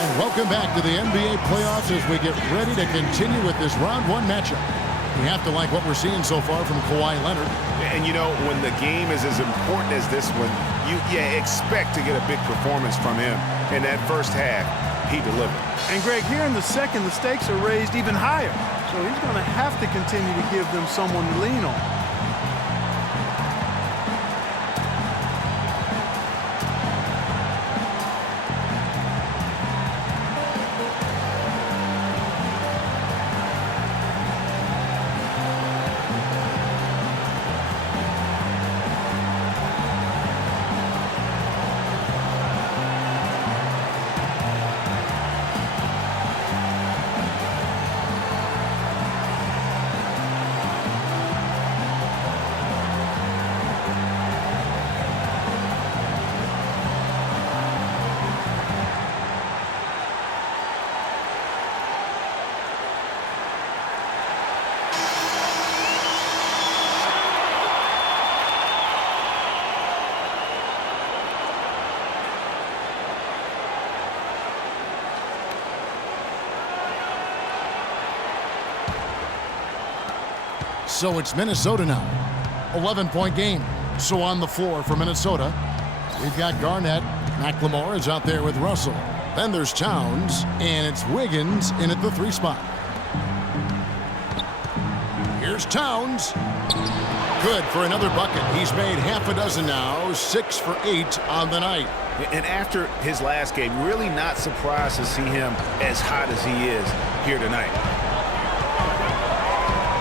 And welcome back to the NBA playoffs as we get ready to continue with this round one matchup. We have to like what we're seeing so far from Kawhi Leonard. And you know, when the game is as important as this one, you expect to get a big performance from him. In that first half, he delivered. And Greg, here in the second, the stakes are raised even higher. So he's going to have to continue to give them someone to lean on. So it's Minnesota now. 11-point game. So on the floor for Minnesota, we've got Garnett. McLemore is out there with Russell. Then there's Towns, and it's Wiggins in at the 3 spot. Here's Towns. Good for another bucket. He's made half a dozen now, 6 for 8 on the night. And after his last game, really not surprised to see him as hot as he is here tonight.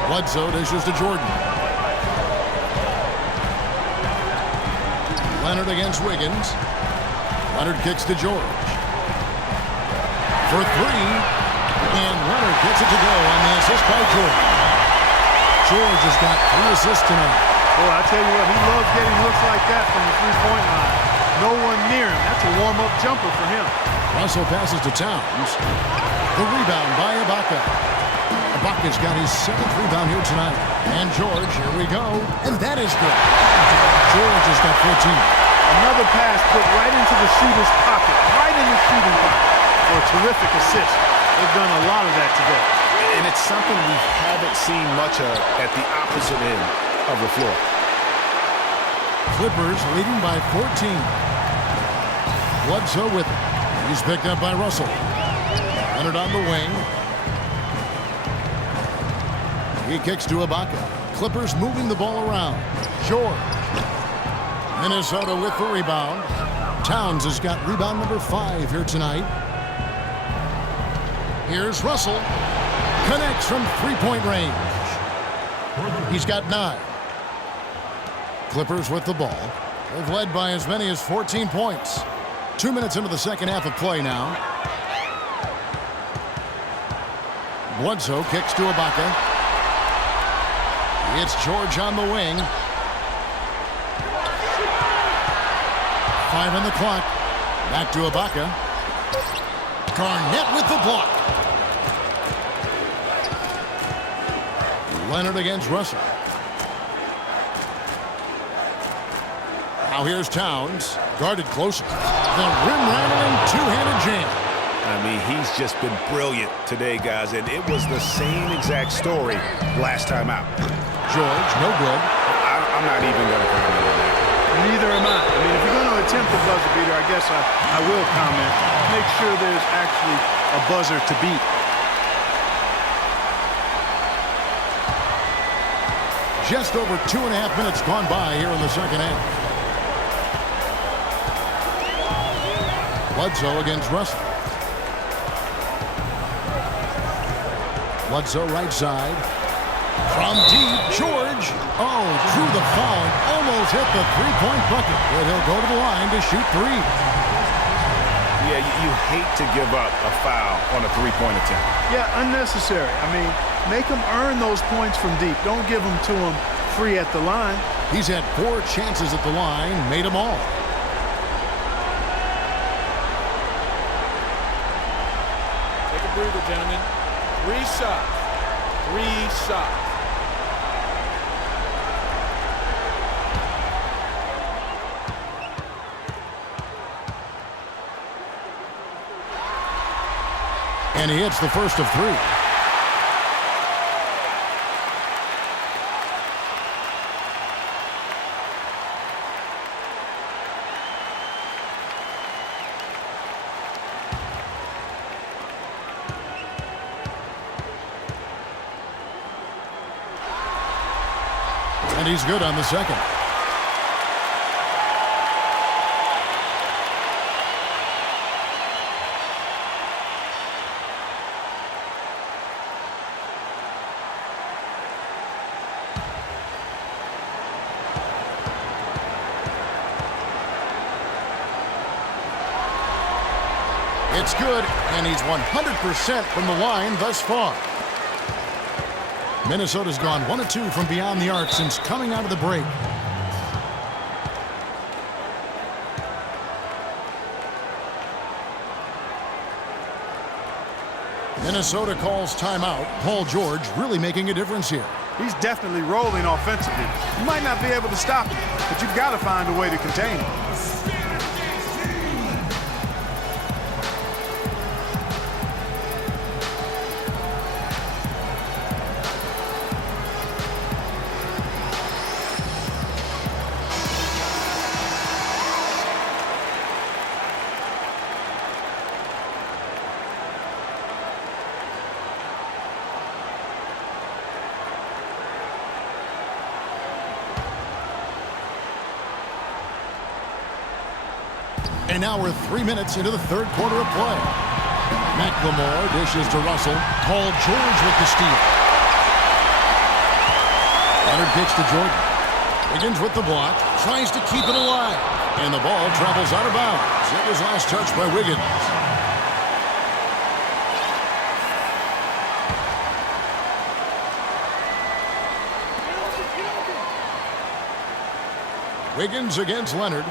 Bledsoe dishes to Jordan. Leonard against Wiggins. Leonard kicks to George. For 3. And Leonard gets it to go on the assist by George. George has got 3 assists tonight. Boy, I tell you what, he loves getting looks like that from the three-point line. No one near him. That's a warm-up jumper for him. Russell passes to Towns. The rebound by Ibaka. Ibaka's got his 7th rebound here tonight. And George, here we go. And that is good. George has got 14. Another pass put right into the shooter's pocket, right in the shooting pocket for a terrific assist. They've done a lot of that today. And it's something we haven't seen much of at the opposite end of the floor. Clippers leading by 14. Bledsoe with it. He's picked up by Russell. Leonard on the wing. He kicks to Ibaka. Clippers moving the ball around. George. Minnesota with the rebound. Towns has got rebound number 5 here tonight. Here's Russell. Connects from 3-point range. He's got 9. Clippers with the ball. They've led by as many as 14 points. 2 minutes into the second half of play now. Bledsoe kicks to Ibaka. It's George on the wing. 5 on the clock. Back to Ibaka. Garnett with the block. Leonard against Russell. Now here's Towns. Guarded closer. The rim-rattling two-handed jam. I mean, he's just been brilliant today, guys, and it was the same exact story last time out. George, no good. I'm not even going to comment on that. Neither am I. I mean, if you're going to attempt a buzzer beater, I guess I will comment. Make sure there's actually a buzzer to beat. Just over 2.5 minutes gone by here in the second half. Bledsoe against Russell. Bledsoe right side. From deep, George. Oh, drew the foul and almost hit the 3-point bucket. But he'll go to the line to shoot 3. Yeah, you hate to give up a foul on a 3-point attempt. Yeah, unnecessary. I mean, make them earn those points from deep. Don't give them to them free at the line. He's had 4 chances at the line, made them all. Take a breather, gentlemen. 3 shots. 3 shots. And he hits the first of 3. And he's good on the second. It's good, and he's 100% from the line thus far. Minnesota's gone 1 of 2 from beyond the arc since coming out of the break. Minnesota calls timeout. Paul George really making a difference here. He's definitely rolling offensively. You might not be able to stop him, but you've got to find a way to contain him. And now we're 3 minutes into the third quarter of play. McLemore dishes to Russell. Paul George with the steal. Leonard kicks to Jordan. Wiggins with the block. Tries to keep it alive. And the ball travels out of bounds. It was last touched by Wiggins. Wiggins against Leonard.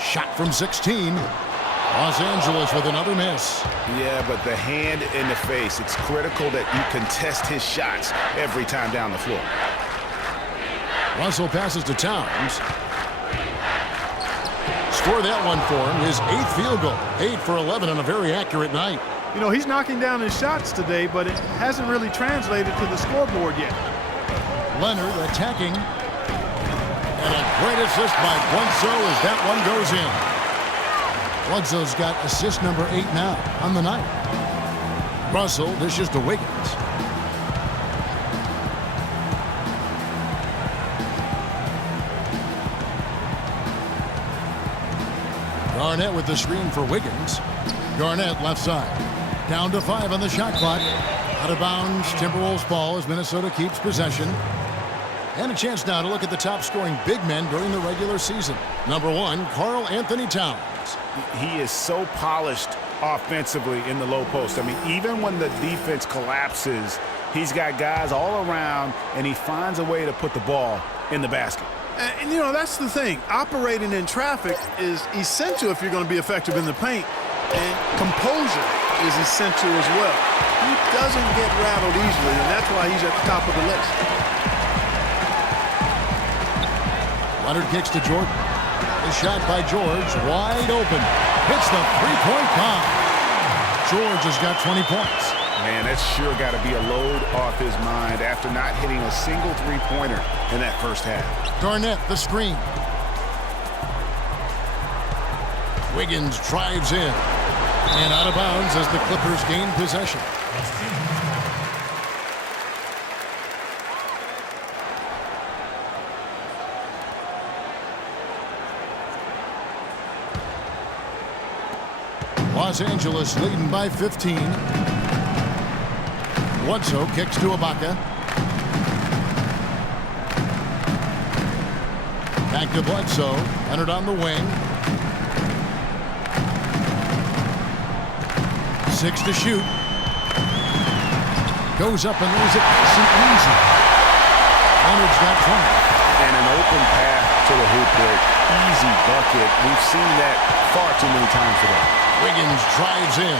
Shot from 16. Los Angeles with another miss. Yeah, but the hand in the face, it's critical that you contest his shots every time down the floor. Russell passes to Towns. Score that one for him. His 8th field goal. 8 for 11 on a very accurate night. You know, he's knocking down his shots today, but it hasn't really translated to the scoreboard yet. Leonard attacking. And a great assist by Bledsoe as that one goes in. Bledsoe's got assist number 8 now on the night. Russell dishes to Wiggins. Garnett with the screen for Wiggins. Garnett left side. Down to 5 on the shot clock. Out of bounds, Timberwolves ball as Minnesota keeps possession. And a chance now to look at the top-scoring big men during the regular season. Number 1, Karl Anthony Towns. He is so polished offensively in the low post. I mean, even when the defense collapses, he's got guys all around, and he finds a way to put the ball in the basket. And, you know, that's the thing. Operating in traffic is essential if you're going to be effective in the paint. And composure is essential as well. He doesn't get rattled easily, and that's why he's at the top of the list. Leonard kicks to Jordan. The shot by George, wide open. Hits the three-point bomb. George has got 20 points. Man, that's sure got to be a load off his mind after not hitting a single three-pointer in that first half. Garnett, the screen. Wiggins drives in. And out of bounds as the Clippers gain possession. Los Angeles leading by 15. Bledsoe kicks to Ibaka. Back to Bledsoe. Leonard on the wing. 6 to shoot. Goes up and leaves it nice and easy. Leonard's got 20. And an open path to the hoop break. Easy bucket. We've seen that far too many times today. Wiggins drives in.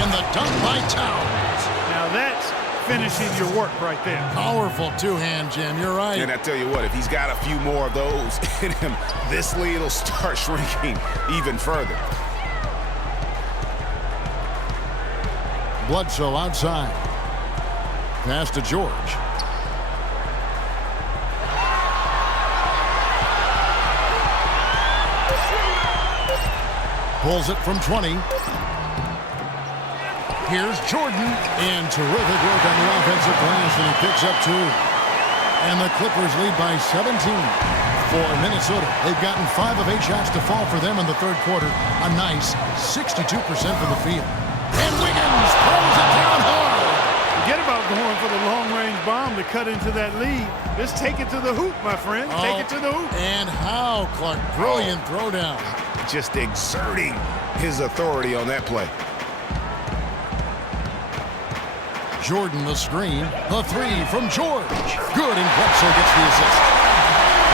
And the dunk by Towns. Now that's finishing your work right there. Powerful two-hand, Jim. You're right. And I tell you what, if he's got a few more of those in him, this lead will start shrinking even further. Bledsoe outside. Pass to George. Pulls it from 20. Here's Jordan. And terrific work on the offensive glass, and he picks up 2. And the Clippers lead by 17 for Minnesota. They've gotten 5 of 8 shots to fall for them in the third quarter. A nice 62% from the field. And Wiggins pulls it down hard. Forget about going for the long-range bomb to cut into that lead. Just take it to the hoop, my friend. Take it to the hoop. And how, Clark. Brilliant throwdown. Just exerting his authority on that play. Jordan the screen. The 3 from George. Good, and Bledsoe gets the assist.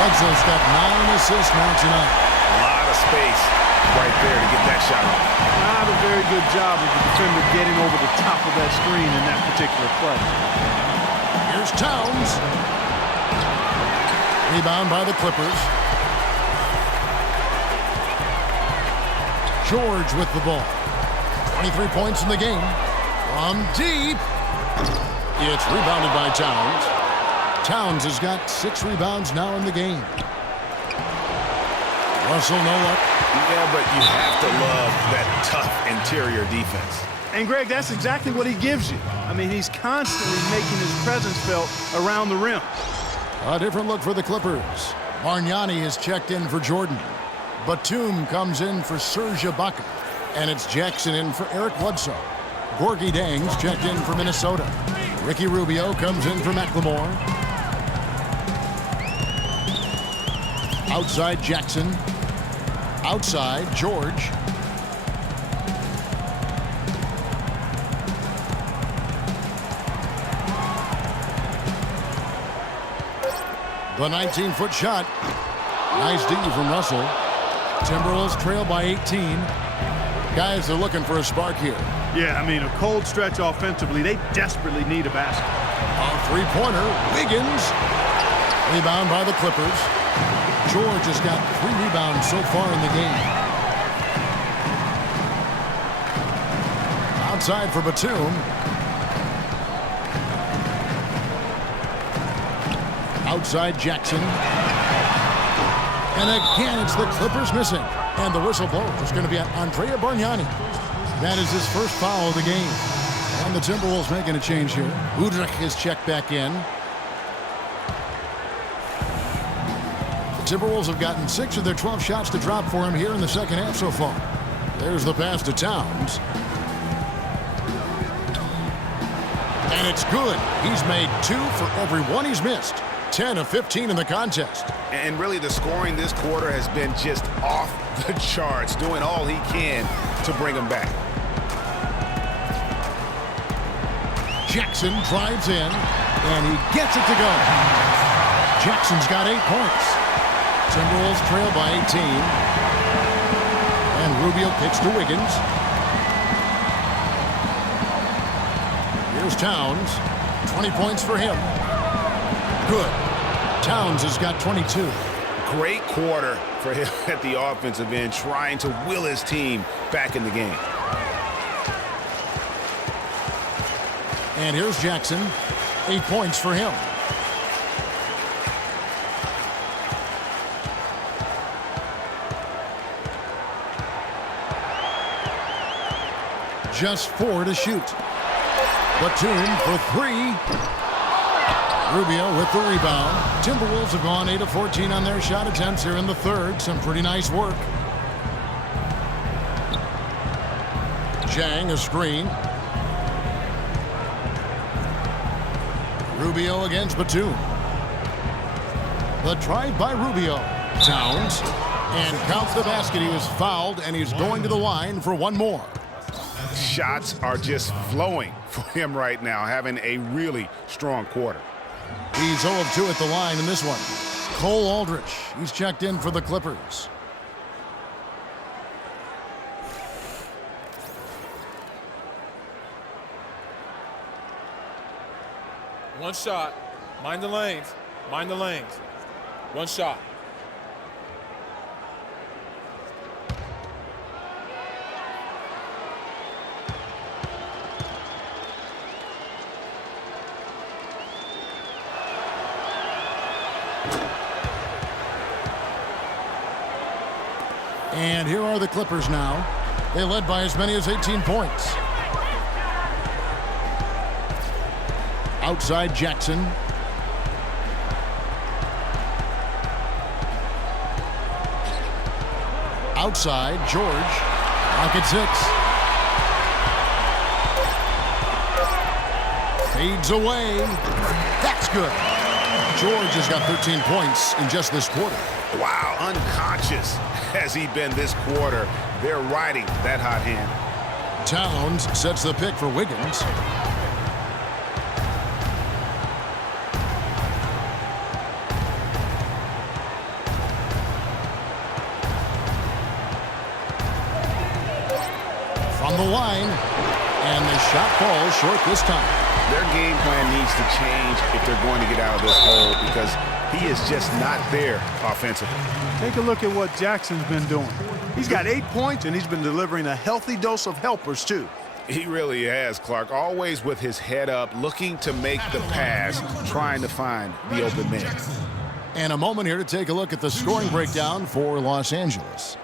Bledsoe's got 9 assists now tonight. A lot of space right there to get that shot off. Not a very good job of the defender getting over the top of that screen in that particular play. Here's Towns. Rebound by the Clippers. George with the ball. 23 points in the game. From deep. It's rebounded by Towns. Towns has got 6 rebounds now in the game. Russell, no luck. Yeah, but you have to love that tough interior defense. And, Greg, that's exactly what he gives you. I mean, he's constantly making his presence felt around the rim. A different look for the Clippers. Bargnani is checked in for Jordan. Batum comes in for Serge Ibaka. And it's Jackson in for Eric Bledsoe. Gorgie Dang's checked in for Minnesota. Ricky Rubio comes in for McLemore. Outside Jackson. Outside George. The 19-foot shot. Nice D from Russell. Timberwolves trail by 18. Guys are looking for a spark here. Yeah, I mean, a cold stretch offensively. They desperately need a basket. A three-pointer. Wiggins. Rebound by the Clippers. George has got 3 rebounds so far in the game. Outside for Batum. Outside Jackson. And again, it's the Clippers missing. And the whistle blows. It's going to be on Andrea Bargnani. That is his first foul of the game. And the Timberwolves making a change here. Udrich is checked back in. The Timberwolves have gotten 6 of their 12 shots to drop for him here in the second half so far. There's the pass to Towns. And it's good. He's made 2 for every 1 he's missed. 10 of 15 in the contest. And really, the scoring this quarter has been just off the charts, doing all he can to bring them back. Jackson drives in, and he gets it to go. Jackson's got 8 points. Timberwolves trail by 18. And Rubio kicks to Wiggins. Here's Towns. 20 points for him. Good. Towns has got 22. Great quarter for him at the offensive end, trying to will his team back in the game. And here's Jackson. 8 points for him. Just 4 to shoot. Batum for 3. Rubio with the rebound. Timberwolves have gone 8 of 14 on their shot attempts here in the third. Some pretty nice work. Zhang a screen. Rubio against Batum. The drive by Rubio. Towns. And counts the basket. He was fouled, and he's going to the line for 1 more. Shots are just flowing for him right now, having a really strong quarter. He's 0 of 2 at the line in this one. Cole Aldrich. He's checked in for the Clippers. One shot. Mind the lanes. Mind the lanes. 1 shot. And here are the Clippers now. They led by as many as 18 points. Outside Jackson. Outside George. Pocket 6. Fades away. That's good. George has got 13 points in just this quarter. Wow, unconscious has he been this quarter. They're riding that hot hand. Towns sets the pick for Wiggins. From the line, and the shot falls short this time. Their game plan needs to change if they're going to get out of this hole because he is just not there offensively. Take a look at what Jackson's been doing. He's got 8 points, and he's been delivering a healthy dose of helpers, too. He really has, Clark. Always with his head up, looking to make the pass, trying to find the open man. And a moment here to take a look at the scoring breakdown for Los Angeles.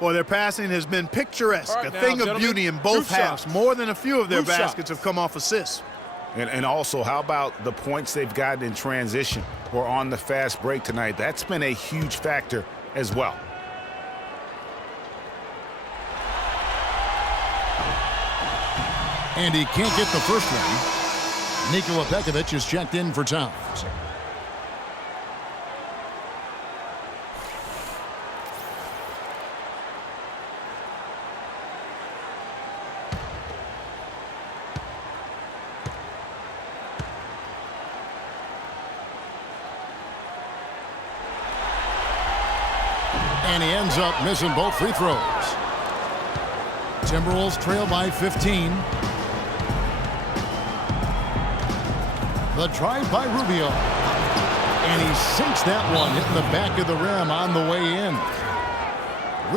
Boy, their passing has been picturesque, Right, a now, thing of gentlemen, beauty in both group halves. shots. More than a few of their Group baskets shots. have come off assists. And also, how about the points they've gotten in transition or on the fast break tonight? That's been a huge factor as well. And he can't get the first one. Nikola Pekovic is checked in for Towns. And he ends up missing both free throws. Timberwolves trail by 15. The drive by Rubio. And he sinks that one, hitting the back of the rim on the way in.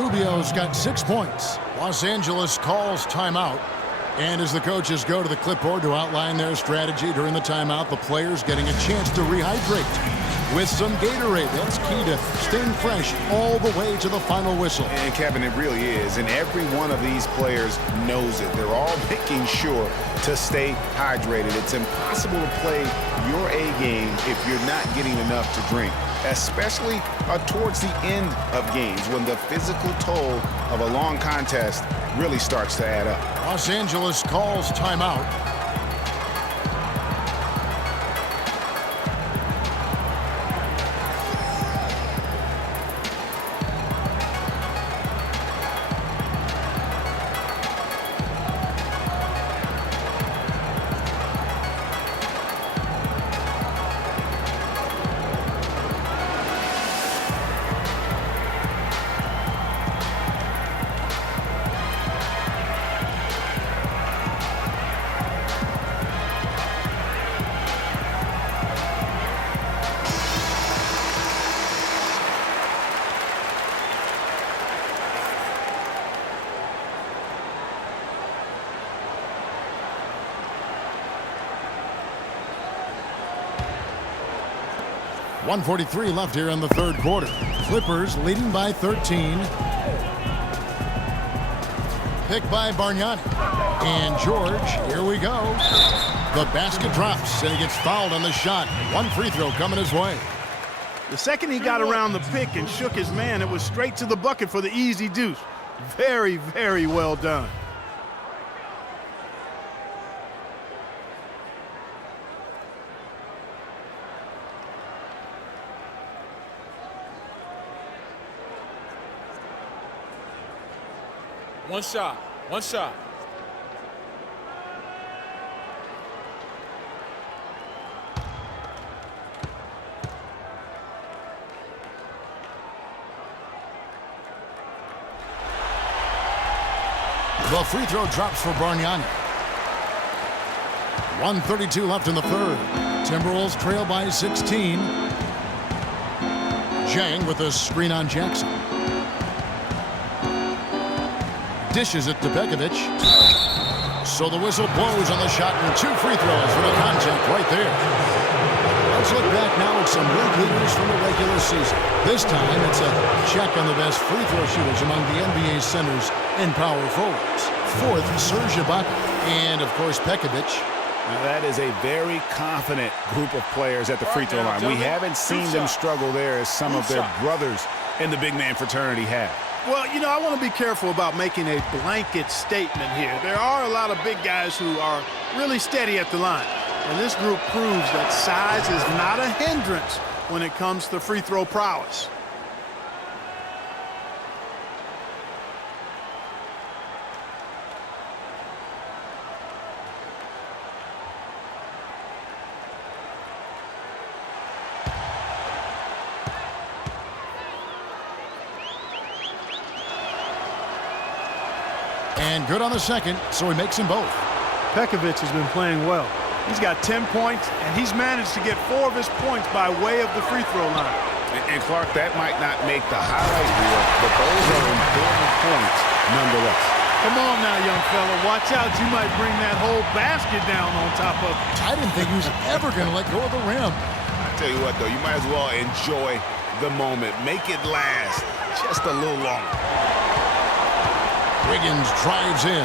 Rubio's got 6 points. Los Angeles calls timeout. And as the coaches go to the clipboard to outline their strategy during the timeout, the players getting a chance to rehydrate with some Gatorade. That's key to staying fresh all the way to the final whistle. And, Kevin, it really is. And every one of these players knows it. They're all making sure to stay hydrated. It's impossible to play your A game if you're not getting enough to drink, especially towards the end of games when the physical toll of a long contest really starts to add up. Los Angeles calls timeout. .143 left here in the third quarter. Clippers leading by 13. Picked by Bargnani. And George, here we go. The basket drops, and he gets fouled on the shot. One free throw coming his way. The second he got around the pick and shook his man, it was straight to the bucket for the easy deuce. Very, very well done. One shot. One shot. The free throw drops for Bargnani. 1:32 left in the third. Timberwolves trail by 16. Zhang with a screen on Jackson. Dishes it to Pekovic. So the whistle blows on the shot, and 2 free throws for the contact right there. Let's look back now at some league leaders from the regular season. This time, it's a check on the best free throw shooters among the NBA centers and power forwards. Fourth, Serge Ibaka, and, of course, Pekovic. Now that is a very confident group of players at the free throw line. We haven't seen them struggle there as some of their brothers in the big man fraternity have. Well, you know, I want to be careful about making a blanket statement here. There are a lot of big guys who are really steady at the line. And this group proves that size is not a hindrance when it comes to free throw prowess. And good on the second, so he makes them both. Pekovic has been playing well. He's got 10 points, and he's managed to get 4 of his points by way of the free throw line. And Clark, that might not make the highlight reel, but those are important points nonetheless. Come on now, young fella. Watch out. You might bring that whole basket down on top of it. I didn't think he was ever going to let go of the rim. I tell you what, though, you might as well enjoy the moment. Make it last just a little longer. Wiggins drives in.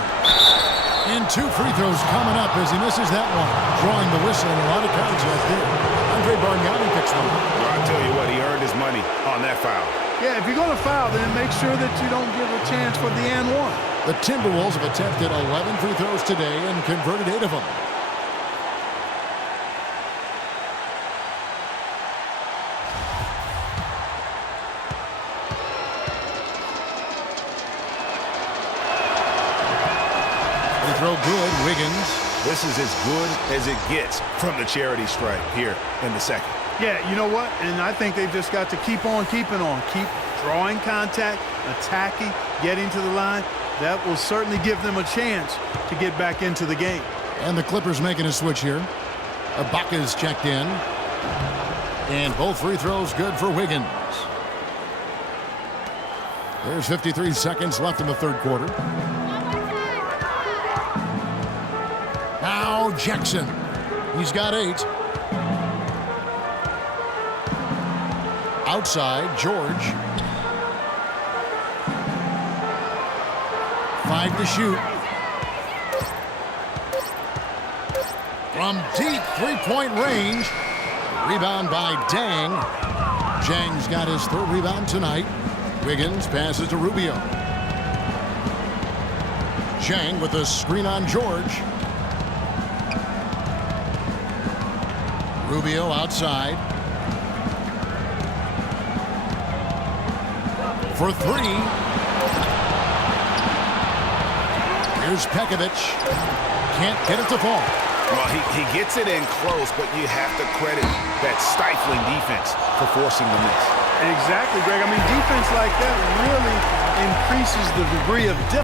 And 2 free throws coming up as he misses that one. Drawing the whistle and a lot of contact there. Andre Bargnani picks one. Well, I tell you what, he earned his money on that foul. Yeah, if you're going to foul, then make sure that you don't give a chance for the and one. The Timberwolves have attempted 11 free throws today and converted 8 of them. Throw good, Wiggins. This is as good as it gets from the charity stripe here in the second. Yeah, you know what? And I think they've just got to keep on keeping on. Keep drawing contact, attacking, getting to the line. That will certainly give them a chance to get back into the game. And the Clippers making a switch here. Ibaka's checked in. And both free throws good for Wiggins. There's 53 seconds left in the third quarter. Now Jackson. He's got 8. Outside, George. 5 to shoot. From deep three-point range. Rebound by Dang. Jang's got his 3rd rebound tonight. Wiggins passes to Rubio. Jang with a screen on George. Rubio outside. For 3. Here's Pekovic. Can't get it to fall. Well, he gets it in close, but you have to credit that stifling defense for forcing the miss. Exactly, Greg. I mean, defense like that really increases the degree of difficulty.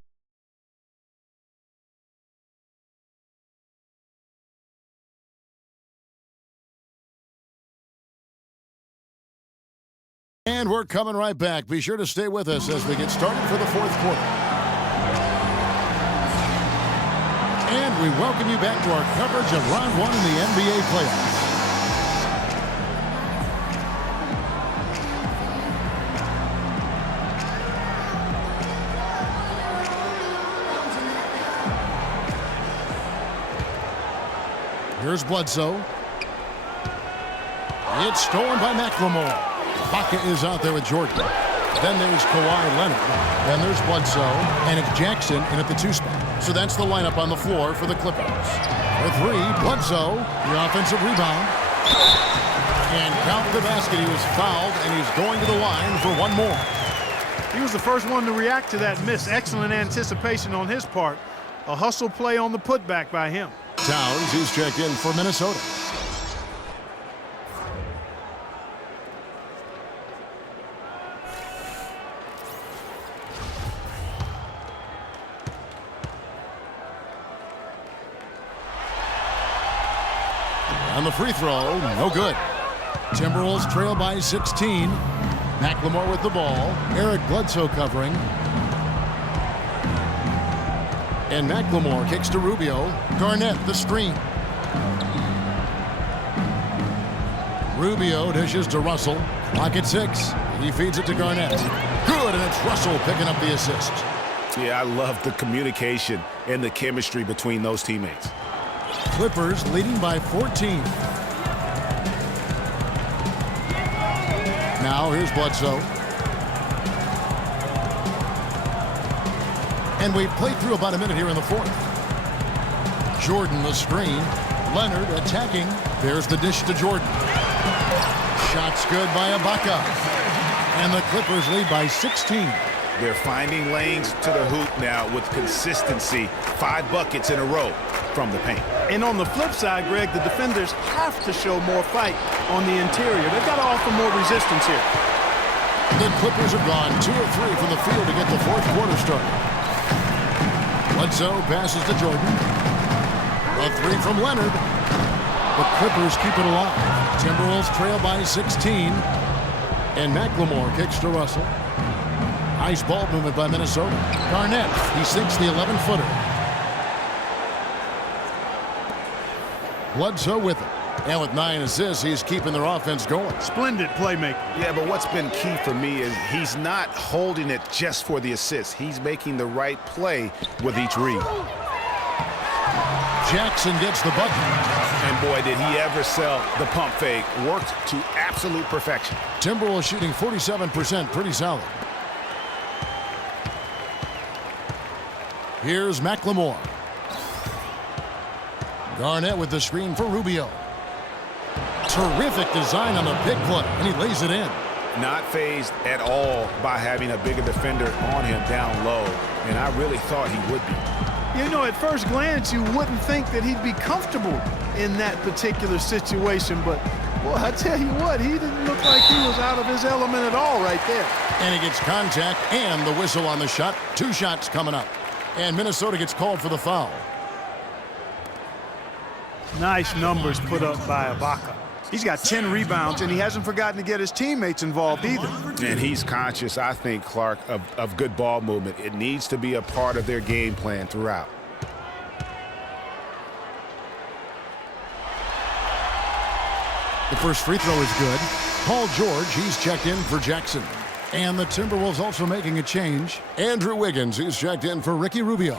And we're coming right back. Be sure to stay with us as we get started for the fourth quarter. And we welcome you back to our coverage of round 1 in the NBA playoffs. Here's Bledsoe. It's stolen by McLemore. Ibaka is out there with Jordan. Then there's Kawhi Leonard. Then there's Bledsoe. And it's Jackson in at the 2 spot. So that's the lineup on the floor for the Clippers. For 3, Bledsoe, the offensive rebound. And count the basket. He was fouled, and he's going to the line for 1 more. He was the first one to react to that miss. Excellent anticipation on his part. A hustle play on the putback by him. Towns, who's checked in for Minnesota. On the free throw, no good. Timberwolves trail by 16. McLemore with the ball. Eric Bledsoe covering. And McLemore kicks to Rubio. Garnett, the screen. Rubio dishes to Russell. Clock at 6. He feeds it to Garnett. Good, and it's Russell picking up the assist. Yeah, I love the communication and the chemistry between those teammates. Clippers leading by 14. Now here's Bledsoe. And we've played through about a minute here in the fourth. Jordan the screen. Leonard attacking. There's the dish to Jordan. Shot's good by Ibaka. And the Clippers lead by 16. They're finding lanes to the hoop now with consistency. 5 buckets in a row from the paint. And on the flip side, Greg, the defenders have to show more fight on the interior. They've got to offer more resistance here. The Clippers have gone 2 of 3 from the field to get the fourth quarter started. Bledsoe passes to Jordan. A 3 from Leonard. The Clippers keep it alive. Timberwolves trail by 16. And McLemore kicks to Russell. Nice ball movement by Minnesota. Garnett, he sinks the 11-footer. Bledsoe with it. And with 9 assists, he's keeping their offense going. Splendid playmaker. Yeah, but what's been key for me is he's not holding it just for the assist. He's making the right play with each read. Jackson gets the bucket. And boy, did he ever sell the pump fake. Worked to absolute perfection. Timberwolves shooting 47%, pretty solid. Here's McLemore. Garnett with the screen for Rubio. Terrific design on the pick play, and he lays it in. Not fazed at all by having a bigger defender on him down low, and I really thought he would be. You know, at first glance, you wouldn't think that he'd be comfortable in that particular situation, but, boy, I tell you what, he didn't look like he was out of his element at all right there. And he gets contact and the whistle on the shot. 2 shots coming up. And Minnesota gets called for the foul. Nice numbers put up by Ibaka. He's got 10 rebounds, and he hasn't forgotten to get his teammates involved either. And he's conscious, I think, Clark, of good ball movement. It needs to be a part of their game plan throughout. The first free throw is good. Paul George, he's checked in for Jackson. And the Timberwolves also making a change. Andrew Wiggins, he's checked in for Ricky Rubio.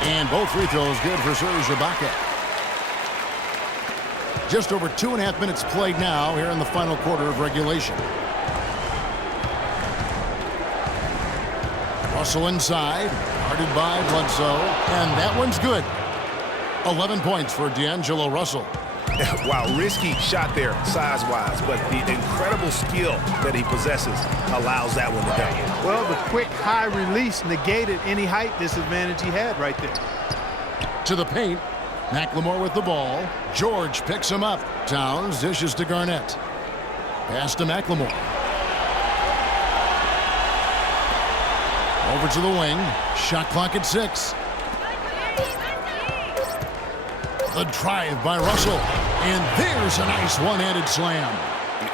And both free throws good for Serge Ibaka. Just over 2.5 minutes played now here in the final quarter of regulation. Russell inside, guarded by Bledsoe, and that one's good. 11 points for D'Angelo Russell. Wow, risky shot there size-wise, but the incredible skill that he possesses allows that one to go. Well, the quick high release negated any height disadvantage he had right there. To the paint, McLemore with the ball. George picks him up. Towns dishes to Garnett. Pass to McLemore. Over to the wing. Shot clock at 6. The drive by Russell. And there's a nice one-handed slam.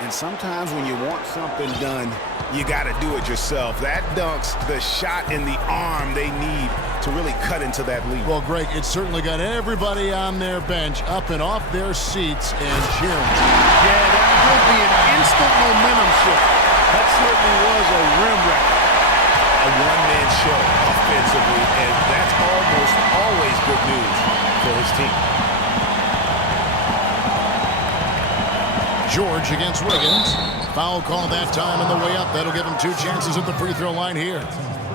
And sometimes when you want something done, you got to do it yourself. That dunks the shot in the arm they need to really cut into that lead. Well, Greg, it certainly got everybody on their bench up and off their seats and cheering. Yeah, that would be an instant momentum shift. That certainly was a rim wreck. A one-man show offensively, and that's almost always good news for his team. George against Wiggins. Foul call that time on the way up. That'll give him 2 chances at the free throw line here.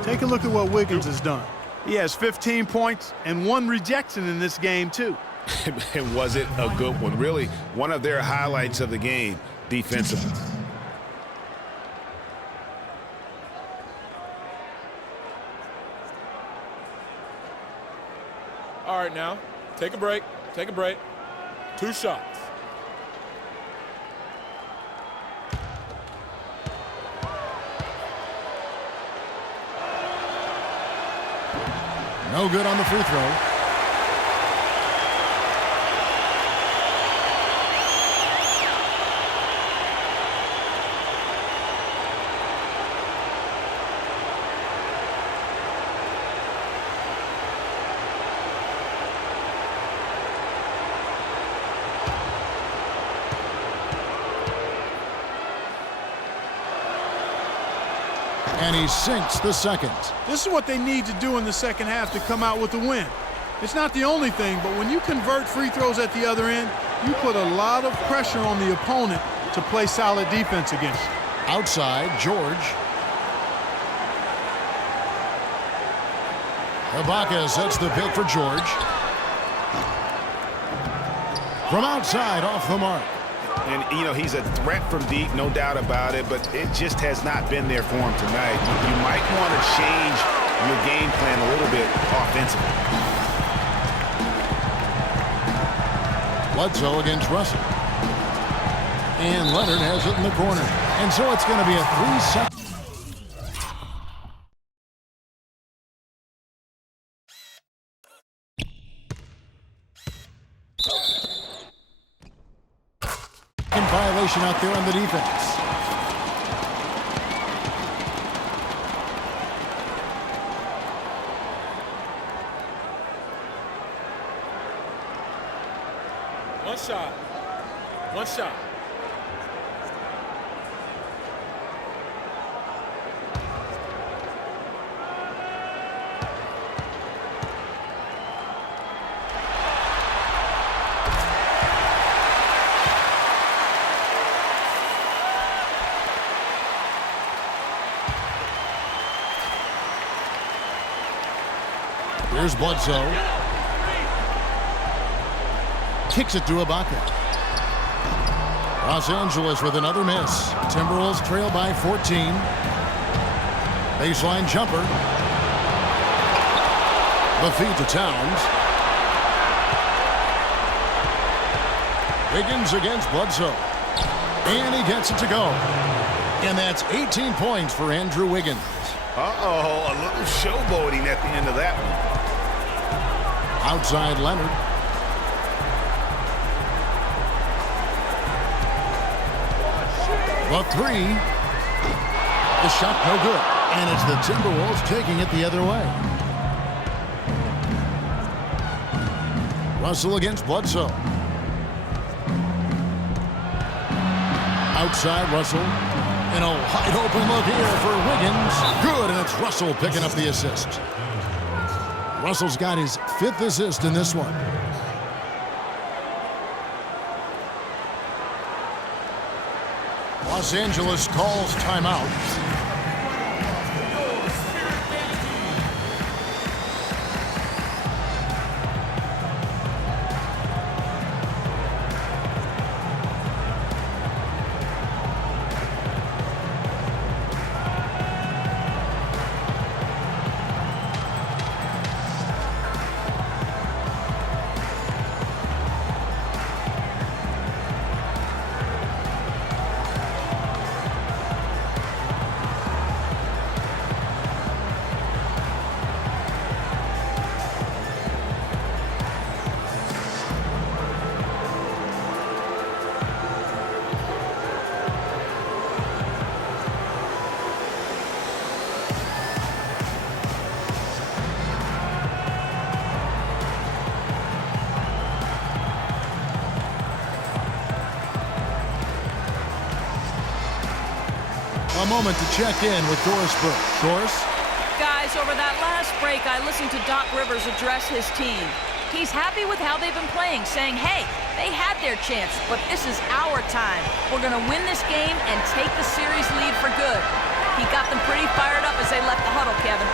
Take a look at what Wiggins has done. He has 15 points and 1 rejection in this game, too. And was it a good one? Really, one of their highlights of the game defensively. All right, now, take a break. Take a break. 2 shots. No good on the free throw. And he sinks the second. This is what they need to do in the second half to come out with the win. It's not the only thing, but when you convert free throws at the other end, you put a lot of pressure on the opponent to play solid defense against you. Outside, George. Ibaka sets the pick for George. From outside, off the mark. And, you know, he's a threat from deep, no doubt about it, but it just has not been there for him tonight. You might want to change your game plan a little bit offensively. Bledsoe against Russell. And Leonard has it in the corner. And so it's going to be a 3-second. Violation out there on the defense. One shot. One shot. Here's Bledsoe. Kicks it to Ibaka. Los Angeles with another miss. Timberwolves trail by 14. Baseline jumper. The feed to Towns. Wiggins against Bledsoe. And he gets it to go. And that's 18 points for Andrew Wiggins. Uh-oh, a little showboating at the end of that one. Outside Leonard. The three. The shot no good. And it's the Timberwolves taking it the other way. Russell against Bledsoe. Outside Russell. And a wide open look here for Wiggins. Good, and it's Russell picking up the assist. Russell's got his 5th assist in this one. Los Angeles calls timeout. A moment to check in with Doris Burke. Doris? Guys, over that last break, I listened to Doc Rivers address his team. He's happy with how they've been playing, saying, hey, they had their chance, but this is our time. We're going to win this game and take the series lead for good. He got them pretty fired up as they left the huddle, Kevin.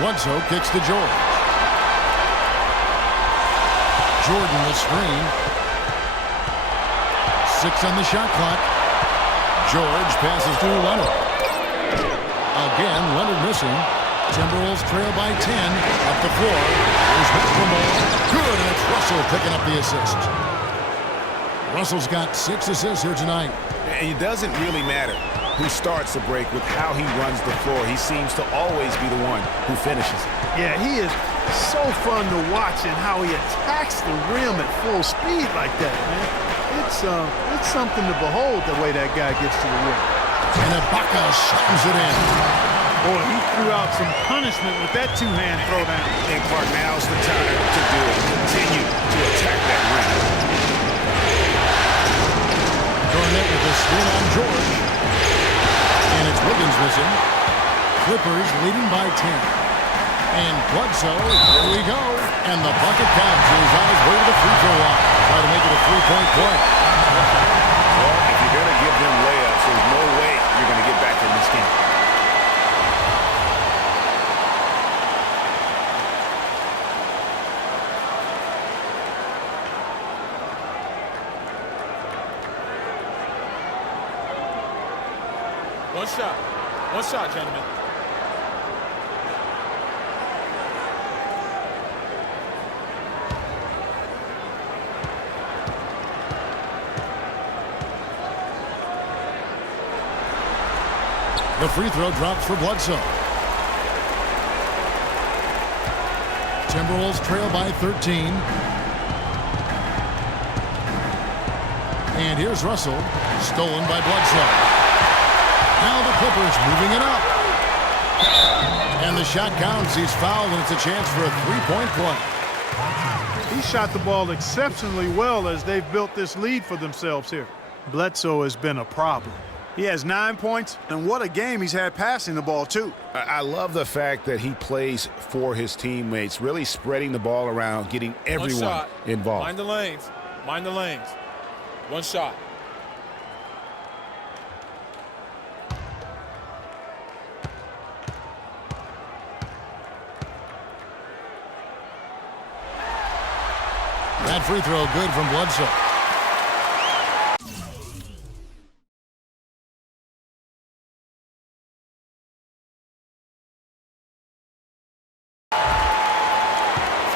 Bledsoe kicks to George. Jordan the screen. 6 on the shot clock. George passes to Leonard. Again, Leonard missing. Timberwolves trail by 10. Up the floor. There's McLemore. Good, and it's Russell picking up the assist. Russell's got 6 assists here tonight. And it doesn't really matter who starts the break with how he runs the floor. He seems to always be the one who finishes it. Yeah, he is so fun to watch and how he attacks the rim at full speed like that, man. It's something to behold the way that guy gets to the rim. And Ibaka slams it in. Boy, he threw out some punishment with that two-hand throwdown. And Clark, now's the time to do it. Continue to attack that rim. Garnett with the spin on George. And it's Wiggins missing. Clippers leading by 10. And Bledsoe, here we go. And the bucket counts. He's on his way to the free throw line. Try to make it a three-point play. Well, if you're going to give them layups, there's no way you're going to get back in this game. One shot, gentlemen. The free throw drops for Bledsoe. Timberwolves trail by 13. And here's Russell, stolen by Bledsoe. Now the Clippers moving it up. And the shot counts. He's fouled, and it's a chance for a three-point play. He shot the ball exceptionally well as they've built this lead for themselves here. Bledsoe has been a problem. He has 9 points, and what a game he's had passing the ball, too. I love the fact that he plays for his teammates, really spreading the ball around, getting everyone involved. Mind the lanes. Mind the lanes. One shot. That free throw good from Bledsoe.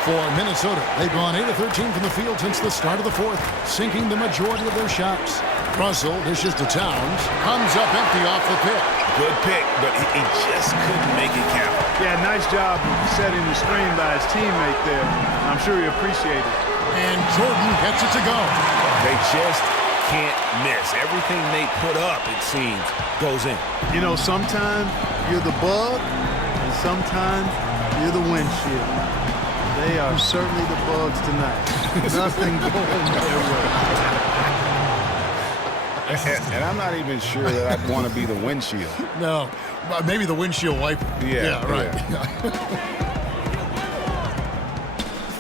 For Minnesota, they've gone 8 of 13 from the field since the start of the fourth, sinking the majority of their shots. Russell dishes to Towns, comes up empty off the pick. Good pick, but he just couldn't make it count. Yeah, nice job of setting the screen by his teammate there. I'm sure he appreciated it. And Jordan gets it to go. They just can't miss. Everything they put up, it seems, goes in. You know, sometimes you're the bug, and sometimes you're the windshield. They are certainly the bugs tonight. Nothing going their way. And I'm not even sure that I'd want to be the windshield. No, maybe the windshield wiper. Yeah, right. Yeah.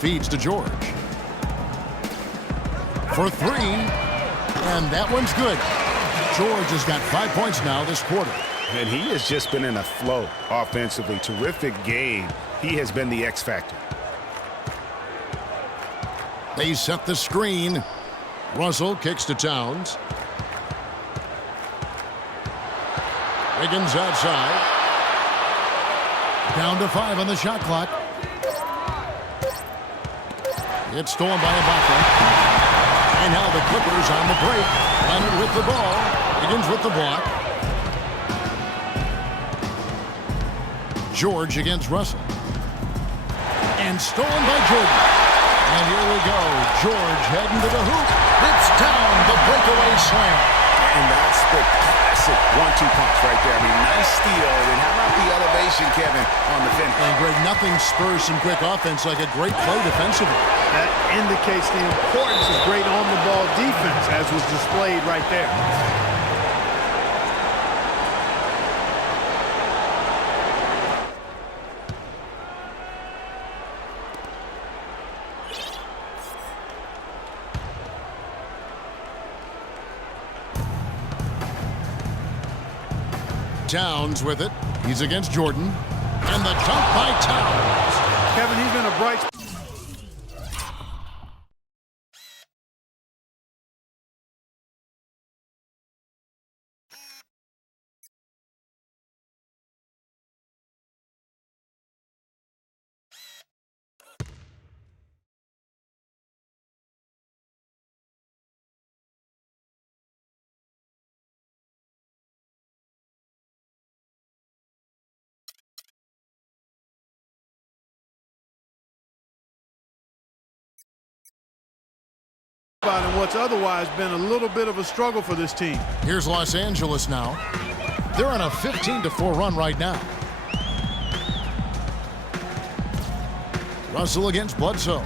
Feeds to George. For three, and that one's good. George has got 5 points now this quarter. And he has just been in a flow offensively. Terrific game. He has been the X factor. They set the screen. Russell kicks to Towns. Wiggins outside. Down to 5 on the shot clock. It's stolen by Ibaka. And now the Clippers on the break. Leonard with the ball. Wiggins with the block. George against Russell. And stolen by Jordan. And here we go. George heading to the hoop. It's down the breakaway slam. And that's the classic 1-2 punch right there. I mean, nice steal. And how about the elevation, Kevin, on the finish? And Greg, nothing spurs some quick offense like a great play defensively. That indicates the importance of great on-the-ball defense, as was displayed right there. Towns with it. He's against Jordan. And the dunk by Towns. Kevin, he's been a bright spot. In what's otherwise been a little bit of a struggle for this team. Here's Los Angeles now. They're on a 15-4 run right now. Russell against Bledsoe.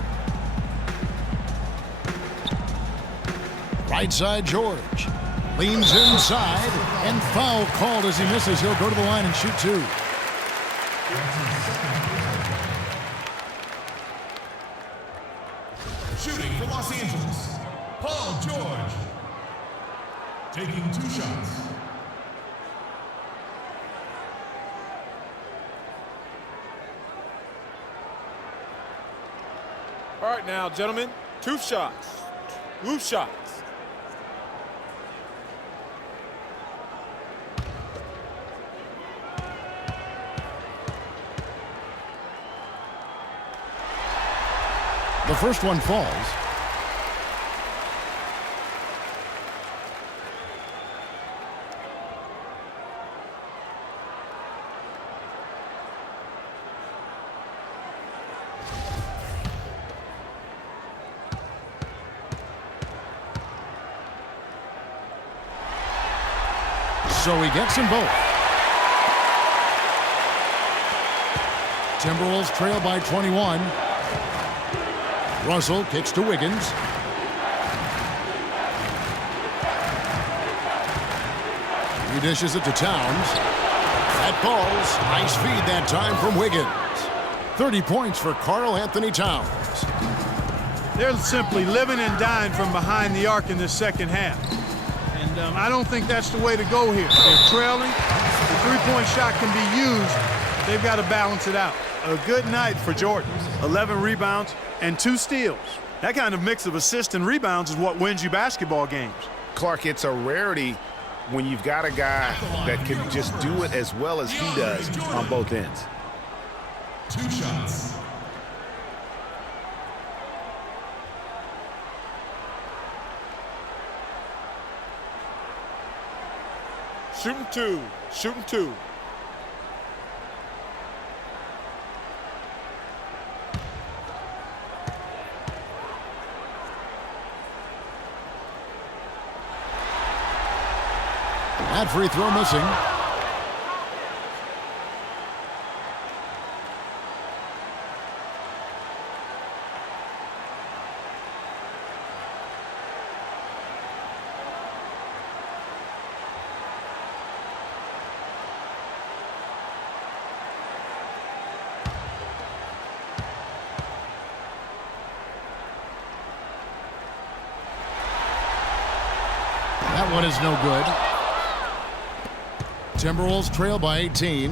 Right side George. Leans inside, and foul called as he misses. He'll go to the line and shoot two. Shooting for Los Angeles, Paul George. Taking 2 shots. All right, now, gentlemen, 2 shots. 2 shots. The first one falls. So he gets them both. Timberwolves trail by 21. Russell kicks to Wiggins. He dishes it to Towns. That falls. Nice feed that time from Wiggins. 30 points for Karl Anthony Towns. They're simply living and dying from behind the arc in this second half. And I don't think that's the way to go here. They're trailing. The three-point shot can be used. They've got to balance it out. A good night for Jordan. 11 rebounds and 2 steals. That kind of mix of assists and rebounds is what wins you basketball games. Clark, it's a rarity when you've got a guy that can just do it as well as he does on both ends. 2 shots. Shooting 2. Shooting 2. That free throw missing. That one is no good. Timberwolves trail by 18.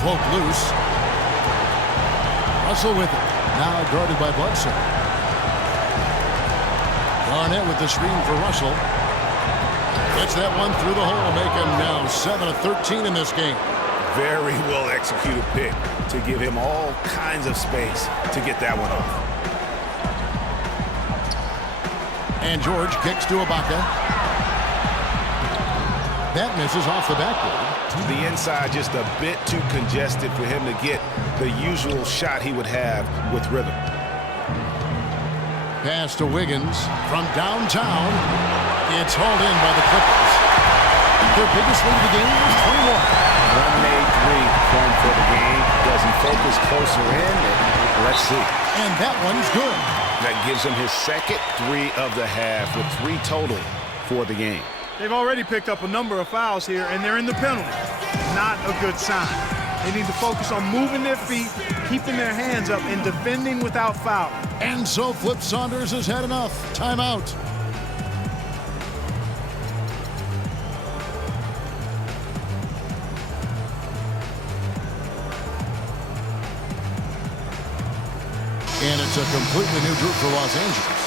Poke loose. Russell with it. Now guarded by Bledsoe. Garnett with the screen for Russell. Gets that one through the hole, make him now 7 of 13 in this game. Very well executed pick to give him all kinds of space to get that one off. And George kicks to Ibaka. That misses off the backboard. The inside just a bit too congested for him to get the usual shot he would have with rhythm. Pass to Wiggins from downtown. It's hauled in by the Clippers. Their biggest lead of the game is 21. One made 3 going for the game. Does he focus closer in? Let's see. And that one's good. That gives him his second 3 of the half with 3 total for the game. They've already picked up a number of fouls here, and they're in the penalty. Not a good sign. They need to focus on moving their feet, keeping their hands up, and defending without fouling. And so Flip Saunders has had enough. Timeout. And it's a completely new group for Los Angeles.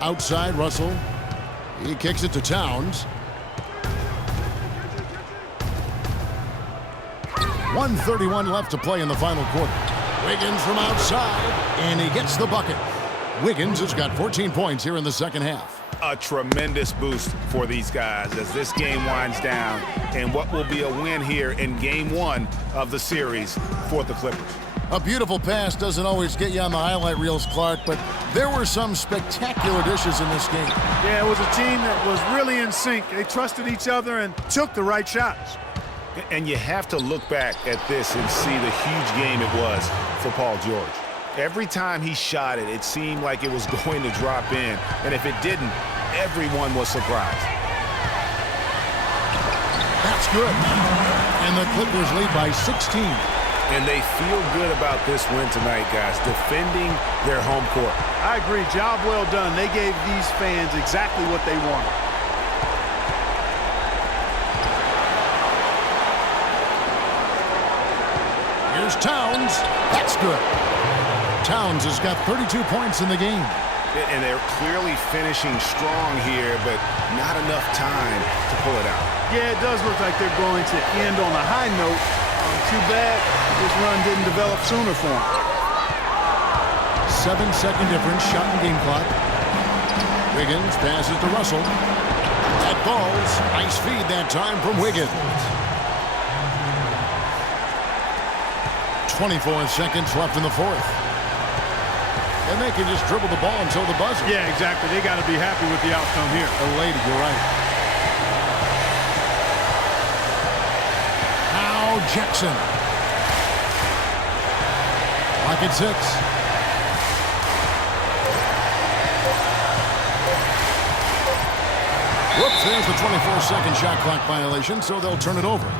Outside, Russell. He kicks it to Towns. 1:31 left to play in the final quarter. Wiggins from outside, and he gets the bucket. Wiggins has got 14 points here in the second half. A tremendous boost for these guys as this game winds down and what will be a win here in game 1 of the series for the Clippers. A beautiful pass doesn't always get you on the highlight reels, Clark, but there were some spectacular dishes in this game. Yeah, it was a team that was really in sync. They trusted each other and took the right shots. And you have to look back at this and see the huge game it was for Paul George. Every time he shot it, it seemed like it was going to drop in. And if it didn't, everyone was surprised. That's good. And the Clippers lead by 16. And they feel good about this win tonight, guys, defending their home court. I agree. Job well done. They gave these fans exactly what they wanted. Here's Towns. That's good. Towns has got 32 points in the game. And they're clearly finishing strong here, but not enough time to pull it out. Yeah, it does look like they're going to end on a high note. Too bad this run didn't develop sooner for them. 7-second difference, shot and game clock. Wiggins passes to Russell. That falls. Nice feed that time from Wiggins. 24 seconds left in the fourth. And they can just dribble the ball until the buzzer. Yeah, exactly. They got to be happy with the outcome here. Elated, you're right. Jackson. Lock at 6. Whoops, there's the 24-second shot clock violation, so they'll turn it over.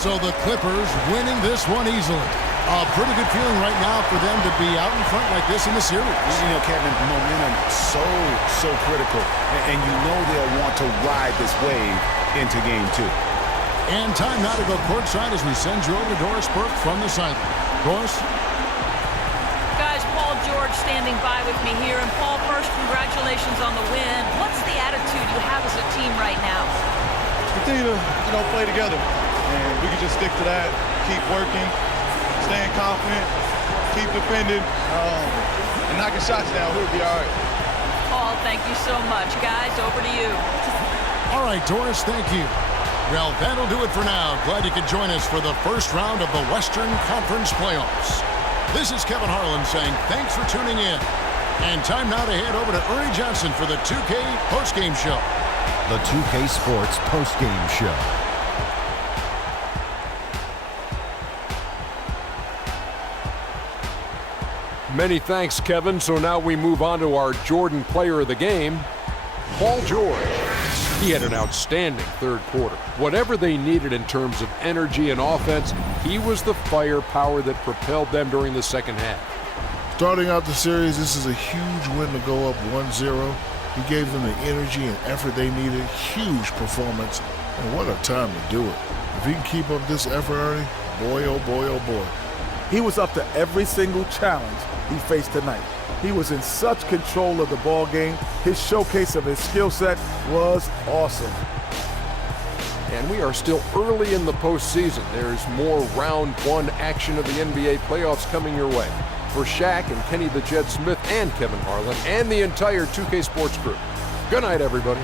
So the Clippers winning this one easily. A pretty good feeling right now for them to be out in front like this in the series. You know, Kevin, momentum so critical. And you know they'll want to ride this wave into game 2. And time now to go courtside as we send you over to Doris Burke from the sideline. Doris? Guys, Paul George standing by with me here. And Paul, first, congratulations on the win. What's the attitude you have as a team right now? Continue to, play together. And we can just stick to that, keep working, staying confident, keep defending, and knocking shots down. We'll be all right. Paul, thank you so much. Guys, over to you. All right, Doris, thank you. Well, that'll do it for now. Glad you could join us for the first round of the Western Conference Playoffs. This is Kevin Harlan saying thanks for tuning in. And time now to head over to Ernie Johnson for the 2K postgame show. The 2K Sports postgame show. Many thanks, Kevin. So now we move on to our Jordan player of the game, Paul George. He had an outstanding third quarter. Whatever they needed in terms of energy and offense, he was the firepower that propelled them during the second half. Starting out the series, this is a huge win to go up 1-0. He gave them the energy and effort they needed. Huge performance, and what a time to do it. If he can keep up this effort, Ernie, boy, oh boy, oh boy. He was up to every single challenge he faced tonight. He was in such control of the ball game. His showcase of his skill set was awesome. And we are still early in the postseason. There's more round 1 action of the NBA playoffs coming your way. For Shaq and Kenny the Jet Smith and Kevin Harlan and the entire 2K Sports crew. Good night, everybody.